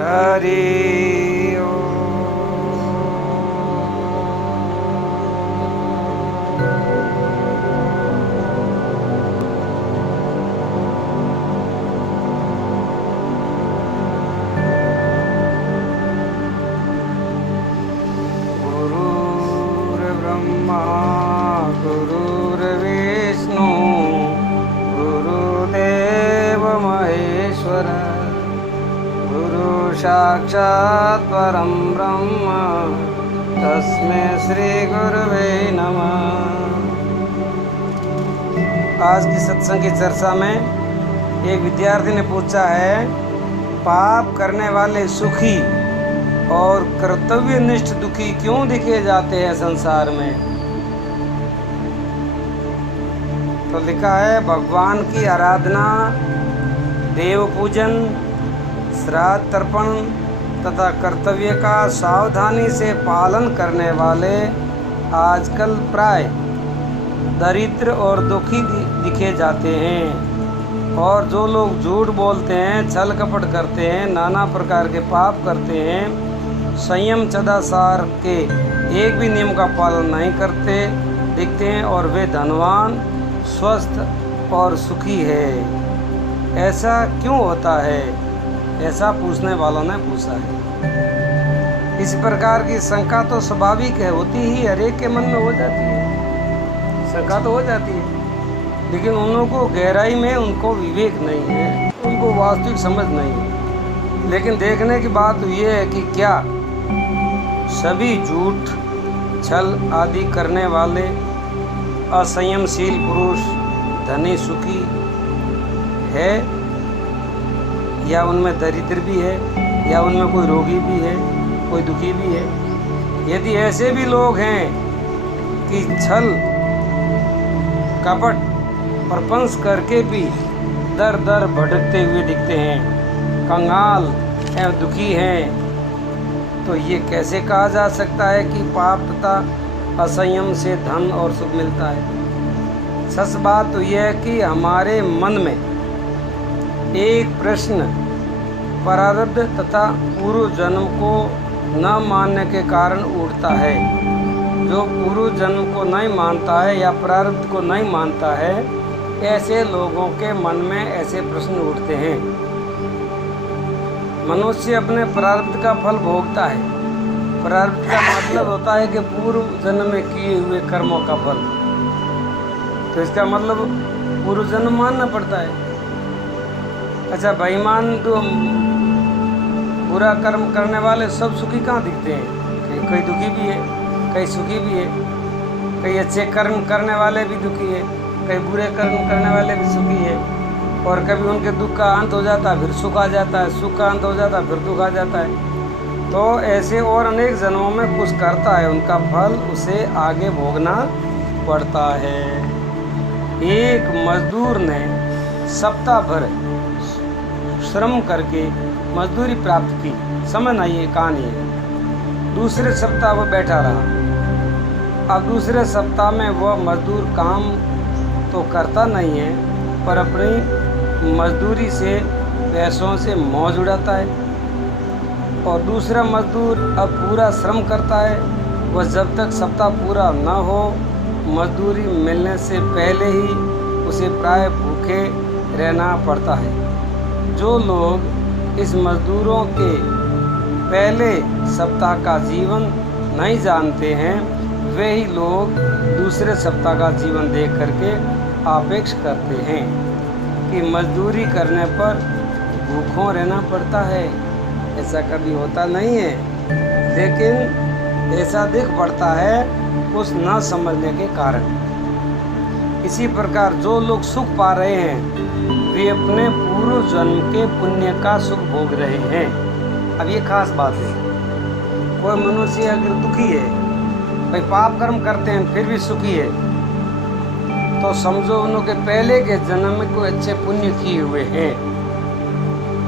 हरि ओम। गुरुर्ब्रह्मा गुरुर्विष्णु गुरुदेव महेश्वर गुरु साक्षात् परम ब्रह्म तस्मै श्री गुरुवे नमः। आज की सत्संग की चर्चा में एक विद्यार्थी ने पूछा है, पाप करने वाले सुखी और कर्तव्यनिष्ठ दुखी क्यों दिखे जाते हैं संसार में। तो लिखा है, भगवान की आराधना, देव पूजन, श्राद्ध तर्पण तथा कर्तव्य का सावधानी से पालन करने वाले आजकल प्राय दरिद्र और दुखी दिखे जाते हैं। और जो लोग झूठ बोलते हैं, छल कपट करते हैं, नाना प्रकार के पाप करते हैं, संयम सदाचार के एक भी नियम का पालन नहीं करते दिखते हैं और वे धनवान, स्वस्थ और सुखी है। ऐसा क्यों होता है? ऐसा पूछने वालों ने पूछा है। इस प्रकार की शंका तो स्वाभाविक है, होती ही हर एक के मन में हो जाती है, शंका तो हो जाती है, लेकिन उन लोगों को गहराई में उनको विवेक नहीं है, उनको वास्तविक समझ नहीं है। लेकिन देखने की बात ये है कि क्या सभी झूठ, छल आदि करने वाले असंयमशील पुरुष धनी सुखी है, या उनमें दरिद्र भी है, या उनमें कोई रोगी भी है, कोई दुखी भी है? यदि ऐसे भी लोग हैं कि छल कपट प्रपंच करके भी दर दर भटकते हुए दिखते हैं, कंगाल एवं दुखी हैं, तो ये कैसे कहा जा सकता है कि पाप तथा असंयम से धन और सुख मिलता है? सच बात तो यह है कि हमारे मन में एक प्रश्न प्रारब्ध तथा पूर्व जन्म को न मानने के कारण उठता है। जो पूर्व जन्म को नहीं मानता है या प्रारब्ध को नहीं मानता है, ऐसे लोगों के मन में ऐसे प्रश्न उठते हैं। मनुष्य अपने प्रारब्ध का फल भोगता है। प्रारब्ध का मतलब होता है कि पूर्व जन्म में किए हुए कर्मों का फल। तो इसका मतलब पूर्व जन्म मानना पड़ता है। अच्छा, बेईमान तो बुरा कर्म करने वाले सब सुखी कहाँ दिखते हैं? कई दुखी भी है, कई सुखी भी है। कई अच्छे कर्म करने वाले भी दुखी है, कई बुरे कर्म करने वाले भी सुखी है। और कभी उनके दुख का अंत हो जाता है, फिर सुख आ जाता है, सुख का अंत हो जाता है, फिर दुख आ जाता है। तो ऐसे और अनेक जन्मों में कुछ करता है, उनका फल उसे आगे भोगना पड़ता है। एक मजदूर ने सप्ताह भर श्रम करके मजदूरी प्राप्त की, समझना ये कहानी है। दूसरे सप्ताह वह बैठा रहा। अब दूसरे सप्ताह में वह मजदूर काम तो करता नहीं है, पर अपनी मजदूरी से पैसों से मौज उड़ाता है। और दूसरा मजदूर अब पूरा श्रम करता है। वह जब तक सप्ताह पूरा न हो, मजदूरी मिलने से पहले ही उसे प्राय भूखे रहना पड़ता है। जो लोग इस मजदूरों के पहले सप्ताह का जीवन नहीं जानते हैं, वे ही लोग दूसरे सप्ताह का जीवन देख करके अपेक्षा करते हैं कि मजदूरी करने पर भूखों रहना पड़ता है। ऐसा कभी होता नहीं है, लेकिन ऐसा दिख पड़ता है कुछ न समझने के कारण। इसी प्रकार जो लोग सुख पा रहे हैं, वे अपने पूर्व जन्म के पुण्य का सुख भोग रहे हैं। अब ये खास बात है, कोई मनुष्य अगर दुखी है, भाई पाप कर्म करते हैं फिर भी सुखी है, तो समझो उनके पहले के जन्म में कोई अच्छे पुण्य किए हुए हैं,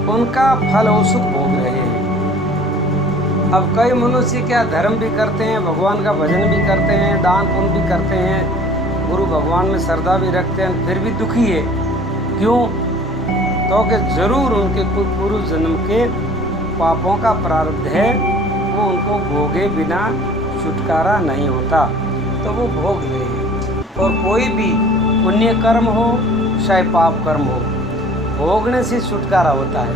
उनका फल वो सुख भोग रहे हैं। अब कई मनुष्य क्या धर्म भी करते हैं, भगवान का भजन भी करते हैं, दान पुण्य भी करते हैं, गुरु भगवान में श्रद्धा भी रखते हैं, फिर भी दुखी है। क्यों? तो कि जरूर उनके कोई पूर्व जन्म के पापों का प्रारब्ध है वो उनको भोगे बिना छुटकारा नहीं होता, तो वो भोग रहे हैं। और कोई भी पुण्य कर्म हो चाहे पाप कर्म हो, भोगने से छुटकारा होता है,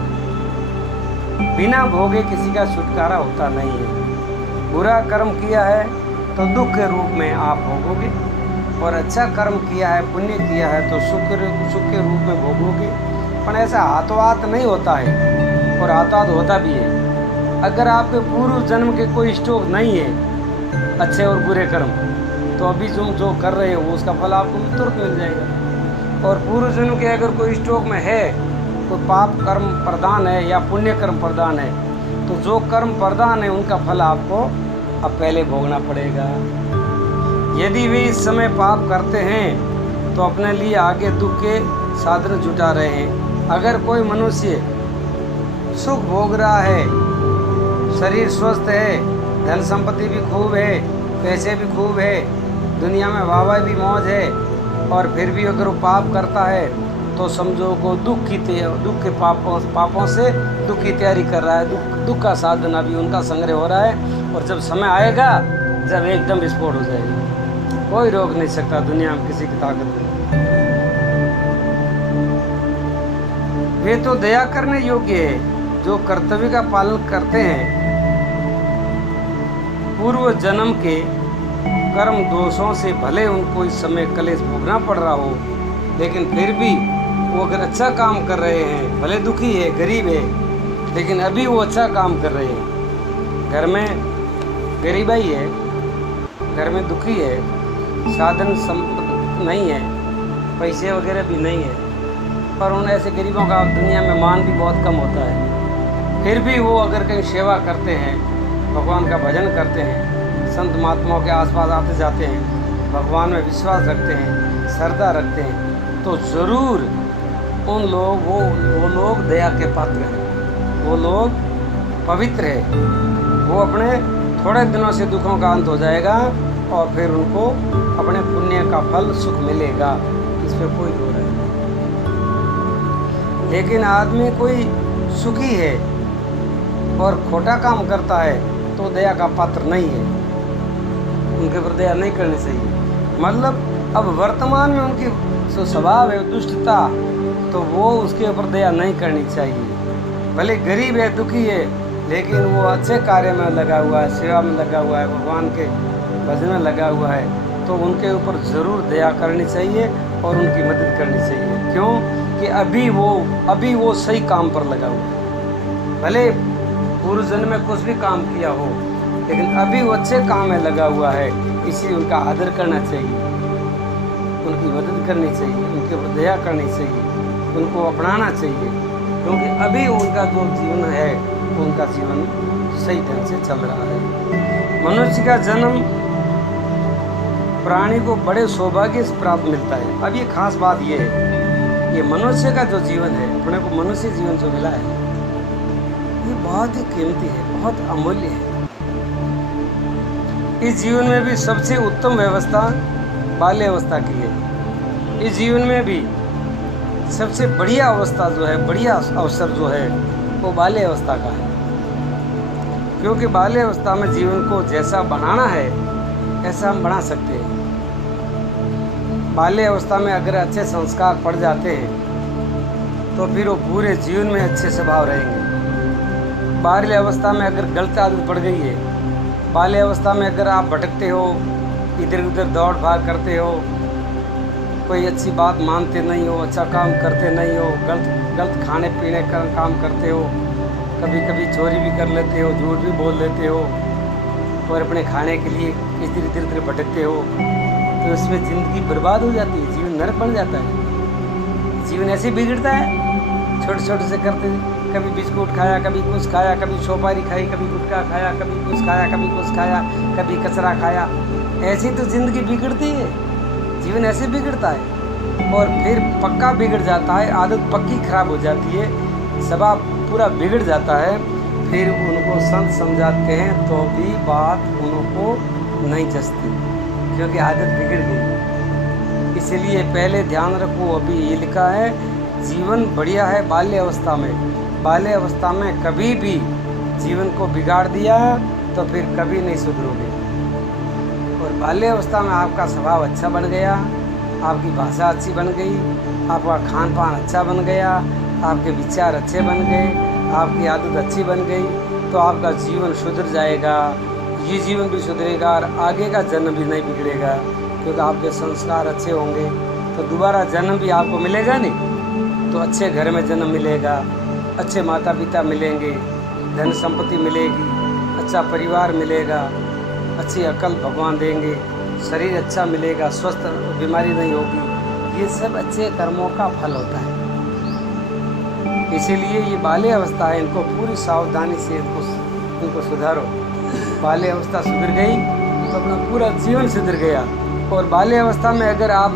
बिना भोगे किसी का छुटकारा होता नहीं है। बुरा कर्म किया है तो दुख के रूप में आप भोगोगे, और अच्छा कर्म किया है, पुण्य किया है तो सुख के रूप में भोगोगे। पर ऐसा हाथों हाथ नहीं होता है, और हाथों हाथ होता भी है। अगर आपके पूर्व जन्म के कोई स्टॉक नहीं है अच्छे और बुरे कर्म, तो अभी तुम जो कर रहे हो उसका फल आपको तुरंत मिल जाएगा। और पूर्व जन्म के अगर कोई स्टॉक में है, कोई पाप कर्म प्रदान है या पुण्य कर्म प्रदान है, तो जो कर्म प्रदान है उनका फल आपको अब पहले भोगना पड़ेगा। यदि वे इस समय पाप करते हैं तो अपने लिए आगे दुख के साधन जुटा रहे हैं। अगर कोई मनुष्य सुख भोग रहा है, शरीर स्वस्थ है, धन संपत्ति भी खूब है, पैसे भी खूब है, दुनिया में वाहवाही भी मौज है, और फिर भी अगर वो पाप करता है तो समझो को दुख के पापों से दुख की तैयारी कर रहा है। दुख का साधन अभी उनका संग्रह हो रहा है, और जब समय आएगा जब एकदम विस्फोट हो जाएगा, कोई रोक नहीं सकता दुनिया में किसी की ताकत नहीं। वे तो दया करने योग्य है जो कर्तव्य का पालन करते हैं। पूर्व जन्म के कर्म दोषों से भले उनको इस समय कलेश भोगना पड़ रहा हो, लेकिन फिर भी वो अगर अच्छा काम कर रहे हैं, भले दुखी है, गरीब है, लेकिन अभी वो अच्छा काम कर रहे हैं। घर में गरीबाई है, घर में दुखी है, साधन संपत्ति नहीं है, पैसे वगैरह भी नहीं है, पर उन ऐसे गरीबों का दुनिया में मान भी बहुत कम होता है। फिर भी वो अगर कहीं सेवा करते हैं, भगवान का भजन करते हैं, संत महात्माओं के आसपास आते जाते हैं, भगवान में विश्वास रखते हैं, श्रद्धा रखते हैं, तो ज़रूर उन लोग वो लोग दया के पात्र हैं, वो लोग पवित्र है। वो अपने थोड़े दिनों से दुखों का अंत हो जाएगा, और फिर उनको अपने पुण्य का फल सुख मिलेगा, इस पर कोई दो नहीं। लेकिन आदमी कोई सुखी है और खोटा काम करता है तो दया का पात्र नहीं है, उनके पर दया नहीं करनी चाहिए। मतलब अब वर्तमान में उनकी जो स्वभाव है दुष्टता, तो वो उसके ऊपर दया नहीं करनी चाहिए। भले गरीब है, दुखी है, लेकिन वो अच्छे कार्य में लगा हुआ है, सेवा में लगा हुआ है, भगवान के भजन में लगा हुआ है, तो उनके ऊपर ज़रूर दया करनी चाहिए और उनकी मदद करनी चाहिए। क्यों कि अभी वो सही काम पर लगा हुआ है। भले पूर्व जन्म में कुछ भी काम किया हो, लेकिन अभी वो अच्छे काम में लगा हुआ है, इसलिए उनका आदर करना चाहिए, उनकी मदद करनी चाहिए, उनके ऊपर दया करनी चाहिए, उनको अपनाना चाहिए, क्योंकि अभी उनका जो जीवन है उनका जीवन सही ढंग से चल रहा है। मनुष्य का जन्म प्राणी को बड़े सौभाग्य से प्राप्त मिलता है। अब ये खास बात ये है, ये मनुष्य का जो जीवन है, अपने को मनुष्य जीवन जो मिला है, ये बहुत ही कीमती है, बहुत अमूल्य है। इस जीवन में भी सबसे उत्तम व्यवस्था बाल्य अवस्था की है। इस जीवन में भी सबसे बढ़िया अवस्था जो है, बढ़िया अवसर जो है, वो बाल्य अवस्था का है। क्योंकि बाल्य अवस्था में जीवन को जैसा बनाना है ऐसा हम बना सकते हैं। बाल्य अवस्था में अगर अच्छे संस्कार पड़ जाते हैं तो फिर वो पूरे जीवन में अच्छे स्वभाव रहेंगे। बाल्य अवस्था में अगर गलत आदत पड़ गई है, बाल्य अवस्था में अगर आप भटकते हो, इधर उधर दौड़ भाग करते हो, कोई अच्छी बात मानते नहीं हो, अच्छा काम करते नहीं हो, गलत खाने पीने का काम करते हो, कभी कभी चोरी भी कर लेते हो, झूठ भी बोल लेते हो, और अपने खाने के लिए इधर उधर भटकते हो, तो इसमें ज़िंदगी बर्बाद हो जाती है, जीवन नरक बन जाता है। जीवन ऐसे बिगड़ता है, छोटे छोटे से करते, कभी बिस्कुट खाया, कभी कुछ खाया, कभी सोपारी खाई, कभी गुटखा खाया, कभी कुछ खाया, कभी कुछ खाया, कभी कचरा खाया, ऐसी तो ज़िंदगी बिगड़ती है, जीवन ऐसे बिगड़ता है। और फिर पक्का बिगड़ जाता है, आदत पक्की खराब हो जाती है, स्वभाव पूरा बिगड़ जाता है। फिर उनको संत समझाते हैं तो भी बात उनको नहीं जचती, क्योंकि आदत बिगड़ गई। इसलिए पहले ध्यान रखो, अभी ये लिखा है जीवन बढ़िया है बाल्य अवस्था में। बाल्य अवस्था में कभी भी जीवन को बिगाड़ दिया तो फिर कभी नहीं सुधरोगे। और बाल्य अवस्था में आपका स्वभाव अच्छा बन गया, आपकी भाषा अच्छी बन गई, आपका खान पान अच्छा बन गया, आपके विचार अच्छे बन गए, आपकी आदत अच्छी बन गई, तो आपका जीवन सुधर जाएगा, ये जीवन भी सुधरेगा और आगे का जन्म भी नहीं बिगड़ेगा, क्योंकि आपके संस्कार अच्छे होंगे। तो दोबारा जन्म भी आपको मिलेगा नहीं, तो अच्छे घर में जन्म मिलेगा, अच्छे माता पिता मिलेंगे, धन संपत्ति मिलेगी, अच्छा परिवार मिलेगा, अच्छी अकल भगवान देंगे, शरीर अच्छा मिलेगा, स्वस्थ बीमारी नहीं होगी। ये सब अच्छे कर्मों का फल होता है। इसीलिए ये बाल्य अवस्था है, इनको पूरी सावधानी से इनको सुधारो। बाल्य अवस्था सुधर गई तो अपना पूरा जीवन सुधर गया। और बाल्य अवस्था में अगर आप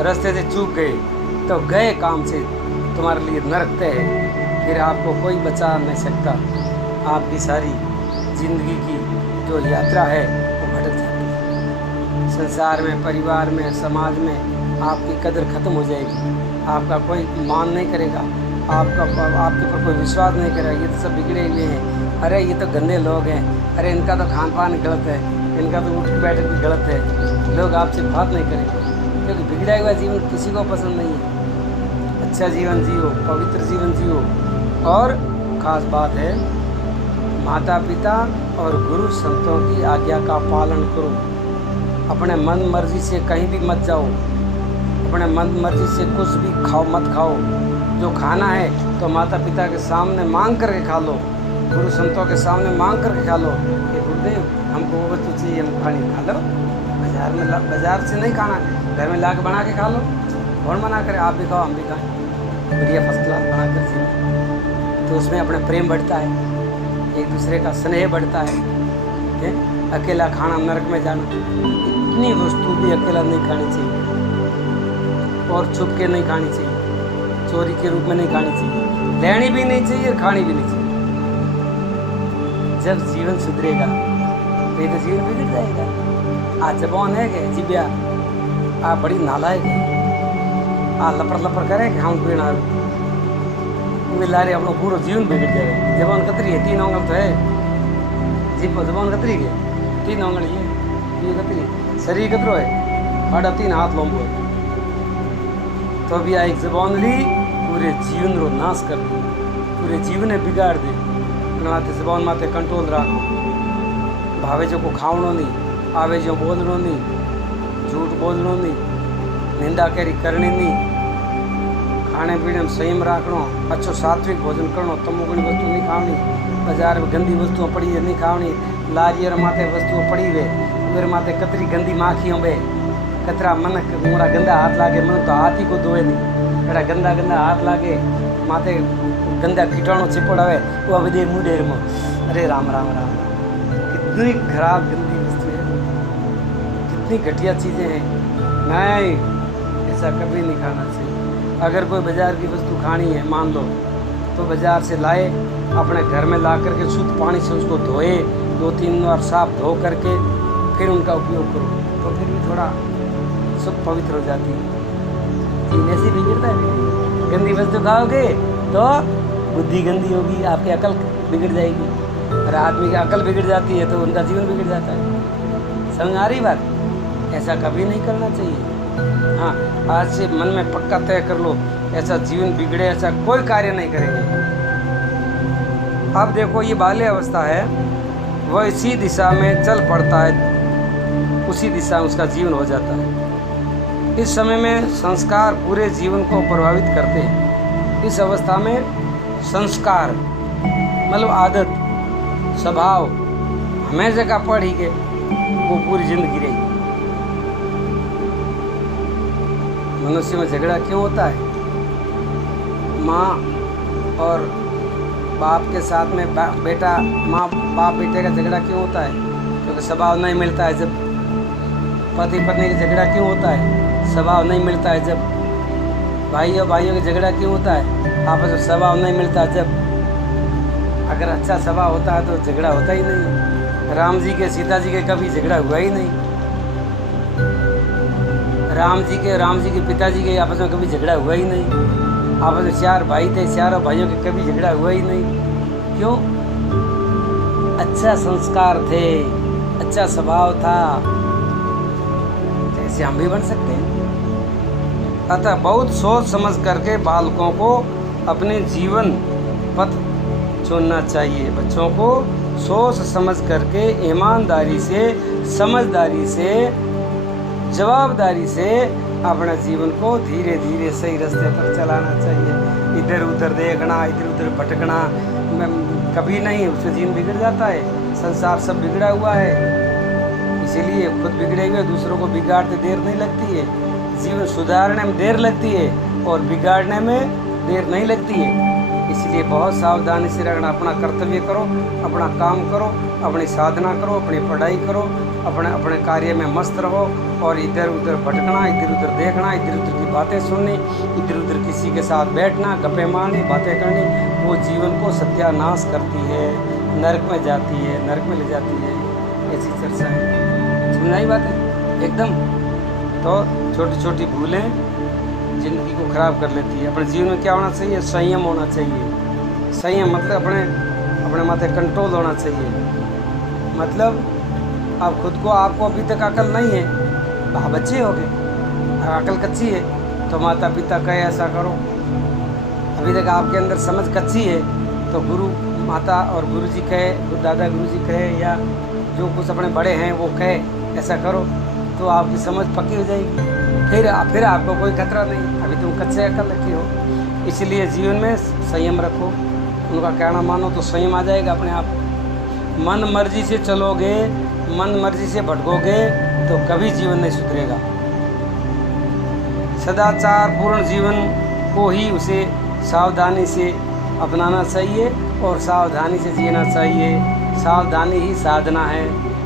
रास्ते से चूक गए तो गए काम से तुम्हारे लिए नरक तय है, फिर आपको कोई बचा नहीं सकता। आपकी सारी जिंदगी की जो यात्रा है वो भटक जाती है। संसार में, परिवार में, समाज में आपकी कदर खत्म हो जाएगी, आपका कोई मान नहीं करेगा, आपके ऊपर कोई विश्वास नहीं करेगा। ये तो सब बिगड़े हुए हैं, अरे ये तो गंदे लोग हैं, अरे इनका तो खान पान गलत है, इनका तो उठ बैठक भी गलत है। लोग आपसे बात नहीं करेंगे, क्योंकि बिगड़ा हुआ जीवन किसी को पसंद नहीं है। अच्छा जीवन जियो, पवित्र जीवन जियो। और ख़ास बात है, माता पिता और गुरु संतों की आज्ञा का पालन करो। अपने मन मर्जी से कहीं भी मत जाओ, अपने मन मर्जी से कुछ भी मत खाओ। जो खाना है तो माता पिता के सामने मांग करके खा लो, गुरु संतों के सामने मांग करके खा लो कि गुरुदेव हमको वो वस्तु चाहिए, हम खानी खा लो। बाजार से नहीं खाना, घर में ला के बना के खा लो। कौन मना करे, आप भी खाओ हम भी खाएं, बढ़िया फर्स्ट क्लास बना कर जिए। तो उसमें अपना प्रेम बढ़ता है, एक दूसरे का स्नेह बढ़ता है। अकेला खाना नरक में जाना, इतनी वस्तु भी अकेला नहीं खानी चाहिए, और छुप के नहीं खानी चाहिए, चोरी के रूप में नहीं खानी चाहिए, लेनी भी नहीं चाहिए और खानी भी नहीं चाहिए। जब जीवन सुधरेगा तो जीवन बिगड़ जाएगा। आज जबान है कि जिब्या आप बड़ी नालायक है, आ लपर लपर करे कि हम पीना लारे अपना पूरा जीवन बिगड़ जाएगा। जबान कतरी है, 3 उंगल तो है, जिब जबान कतरी है, 3 उंगल ये कतरी, शरीर कतरो है, 3.5 हाथ लंबो है। तो अभी आ एक जबान ली पूरे जीवन रो नाश कर दी, पूरे जीवन बिगाड़ दे। माते जबान माते कंट्रोल रखो, भावे जो को खावनो नहीं, आवे जो बोलनो नहीं, झूठ बोलनो नहीं, निंदा करी करनी नहीं, खाने पीने में संयम रखनो, अच्छो सात्विक भोजन करनो, तमोगुणी वस्तु नहीं खावनी, बाजार में गंदी वस्तुएं पड़ी है नहीं खावनी, लारियर माते वस्तुएं पड़ी वे, उधर माते कतरी गंदी माखियों बे, कतरा मनक मोरा गंदा हाथ लागे, मन तो हाथ ही को धोए नहीं, बड़ा गंदा गंदा हाथ लागे, माते गंदा कीटाणु चिपड़ आवे वो अभी दे मुँह डेर में। अरे राम राम राम, कितनी खराब गंदी वस्तु है, कितनी घटिया चीज़ें हैं। नहीं, ऐसा कभी नहीं खाना चाहिए। अगर कोई बाज़ार की वस्तु खानी है मान लो, तो बाज़ार से लाए, अपने घर में ला करके शुद्ध पानी से उसको धोए, 2-3 बार साफ धो करके फिर उनका उपयोग करो, तो फिर भी थोड़ा शुद्ध पवित्र हो जाती है। जीने से बिगड़ता है, गंदी वस्तु खाओगे तो बुद्धि गंदी होगी, आपकी अकल बिगड़ जाएगी, और आदमी की अकल बिगड़ जाती है तो उनका जीवन बिगड़ जाता है। समझ आ रही बात? ऐसा कभी नहीं करना चाहिए। हाँ, आज से मन में पक्का तय कर लो, ऐसा जीवन बिगड़े ऐसा कोई कार्य नहीं करेंगे। अब देखो, ये बाल्य अवस्था है, वह इसी दिशा में चल पड़ता है, उसी दिशा में उसका जीवन हो जाता है। इस समय में संस्कार पूरे जीवन को प्रभावित करते हैं। इस अवस्था में संस्कार मतलब आदत, स्वभाव हमेशा का पढ़ ही के वो पूरी जिंदगी रही। मनुष्य में झगड़ा क्यों होता है? माँ और बाप के साथ में बेटा, माँ बाप बेटे का झगड़ा क्यों होता है? क्योंकि स्वभाव नहीं मिलता है। जब पति पत्नी का झगड़ा क्यों होता है? स्वभाव नहीं मिलता है। जब भाई और भाइयों का झगड़ा क्यों होता है? आपस में स्वभाव नहीं मिलता। जब अगर अच्छा स्वभाव होता है तो झगड़ा होता ही नहीं। राम जी के सीता जी के कभी झगड़ा हुआ ही नहीं। राम जी के पिताजी के आपस में कभी झगड़ा हुआ ही नहीं। आपस में 4 भाई थे, 4 भाइयों के कभी झगड़ा हुआ ही नहीं। क्यों? अच्छा संस्कार थे, अच्छा स्वभाव था, ऐसे हम भी बन सकते हैं। अतः बहुत सोच समझ करके बालकों को अपने जीवन पथ चुनना चाहिए। बच्चों को सोच समझ करके ईमानदारी से, समझदारी से, जवाबदारी से अपने जीवन को धीरे धीरे सही रास्ते पर चलाना चाहिए। इधर उधर देखना, इधर उधर भटकना कभी नहीं, उससे जीवन बिगड़ जाता है। संसार सब बिगड़ा हुआ है, इसीलिए खुद बिगड़े हुए दूसरों को बिगाड़ते देर नहीं लगती है। जीवन सुधारने में देर लगती है और बिगाड़ने में देर नहीं लगती है। इसलिए बहुत सावधानी से रहना, अपना कर्तव्य करो, अपना काम करो, अपनी साधना करो, अपनी पढ़ाई करो, अपने कार्य में मस्त रहो और इधर उधर भटकना, इधर उधर देखना, इधर उधर की बातें सुननी, इधर उधर किसी के साथ बैठना, गप्पे मारनी, बातें करनी, वो जीवन को सत्यानाश करती है, नरक में जाती है, नरक में ले जाती है। ऐसी चर्चा है, सुनाई बात है एकदम। तो छोटी छोटी भूलें ज़िंदगी को ख़राब कर लेती है। अपने जीवन में क्या होना चाहिए? संयम होना चाहिए। संयम मतलब अपने माथे कंट्रोल होना चाहिए। मतलब आप खुद को, आपको अभी तक अकल नहीं है, आप बच्चे हो गए, अकल कच्ची है तो माता पिता कहे ऐसा करो। अभी तक आपके अंदर समझ कच्ची है तो गुरु माता और गुरु जी कहे, दादा गुरु जी कहे या जो कुछ अपने बड़े हैं वो कहे ऐसा करो, तो आपकी समझ पक्की हो जाएगी। फिर आपको कोई खतरा नहीं, अभी तुम कच्चे अकल रखे हो। इसलिए जीवन में संयम रखो, उनका कहना मानो तो संयम आ जाएगा अपने आप। मन मर्जी से चलोगे, मन मर्जी से भटकोगे तो कभी जीवन नहीं सुधरेगा। सदाचार पूर्ण जीवन को ही उसे सावधानी से अपनाना चाहिए और सावधानी से जीना चाहिए। सावधानी ही साधना है,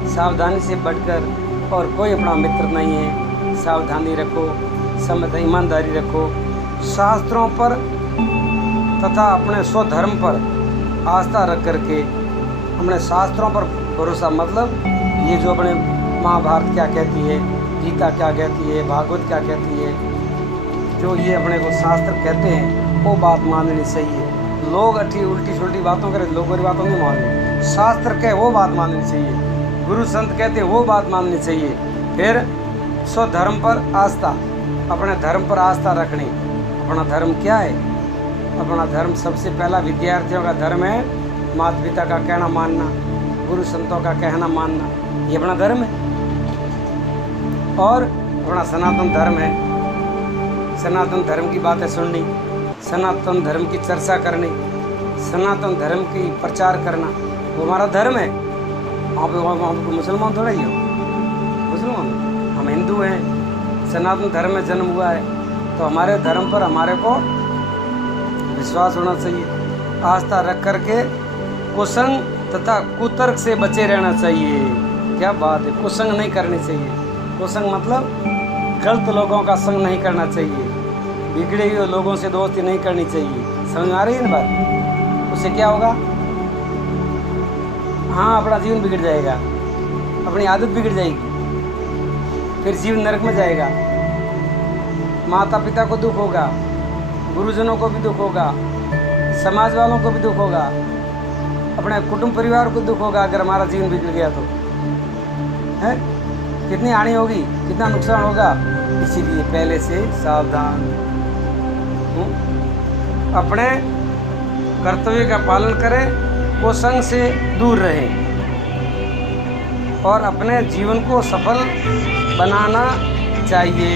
सावधानी से बढ़कर और कोई अपना मित्र नहीं है। सावधानी रखो, समझ ईमानदारी रखो, शास्त्रों पर तथा अपने स्वधर्म पर आस्था रख करके अपने शास्त्रों पर भरोसा, मतलब ये जो अपने महाभारत क्या कहती है, गीता क्या कहती है, भागवत क्या कहती है, जो ये अपने को शास्त्र कहते हैं वो बात माननी चाहिए। लोग उल्टी सुल्टी बातों करें, लोगों की बातों नहीं माननी। शास्त्र कहे वो बात माननी चाहिए, गुरु संत कहते हैं वो बात माननी चाहिए। फिर स्वधर्म पर आस्था, अपने धर्म पर आस्था रखनी। अपना धर्म क्या है? अपना धर्म सबसे पहला विद्यार्थियों का धर्म है माता पिता का कहना मानना, गुरु संतों का कहना मानना, ये अपना धर्म है। और अपना सनातन धर्म है, सनातन धर्म की बातें सुननी, सनातन धर्म की चर्चा करनी, सनातन धर्म की प्रचार करना, वो हमारा धर्म है। आप मुसलमान थोड़ा ही हो, मुसलमान हम हिंदू हैं, सनातन धर्म में जन्म हुआ है तो हमारे धर्म पर हमारे को विश्वास होना चाहिए। आस्था रख करके कुसंग तथा कुतर्क से बचे रहना चाहिए। क्या बात है, कुसंग नहीं करनी चाहिए। कुसंग मतलब गलत लोगों का संग नहीं करना चाहिए, बिगड़े हुए लोगों से दोस्ती नहीं करनी चाहिए। समझ आ रही है ना बात? उससे क्या होगा? हाँ, अपना जीवन बिगड़ जाएगा, अपनी आदत बिगड़ जाएगी, फिर जीवन नरक में जाएगा। माता पिता को दुख होगा, गुरुजनों को भी दुख होगा, समाज वालों को भी दुख होगा, अपने कुटुंब परिवार को दुख होगा अगर हमारा जीवन बिगड़ गया तो है। कितनी हानि होगी, कितना नुकसान होगा। इसीलिए पहले से सावधान, अपने कर्तव्य का पालन करें, कुसंग से दूर रहें और अपने जीवन को सफल बनाना चाहिए।